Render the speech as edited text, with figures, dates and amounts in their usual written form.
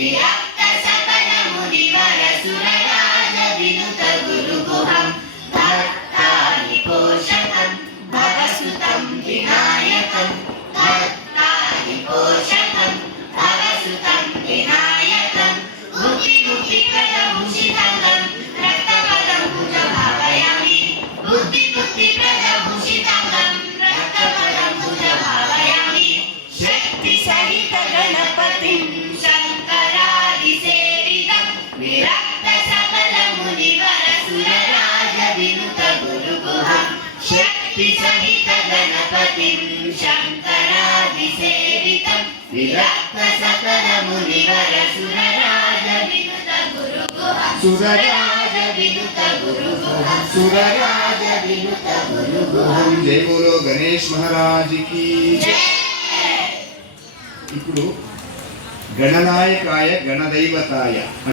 विरक्त सकल मुनिवर सुरराज विनुत गुरुगुहं भक्तानि पोषकं भवसुतं विनायकं भक्तानि पोषकं भवसुतं विनायकं बुद्धिबुद्धिप्रदभूषितं रक्तपदं भुजभावयामि बुद्धिबुद्धिप्रदभूषितं रक्तपदं भुजभावयामि शक्तिसहित गणपतिं शङ्करादिसेवितं विरक्त सकल मुनिवर सुरराज विनुत गुरुगुहं शक्तिसहित गणपतिं शङ्करादिसेवितं विरक्त सकल मुनिवर सुरराज विनुत गुरुगुहं सुरराज विनुत गुरुगुहं सुरराज विनुत गुरुगुहं। जय बोलो गणेश महाराज की जय। ఇప్పుడు గణనాయకాయ గణదైవతాయ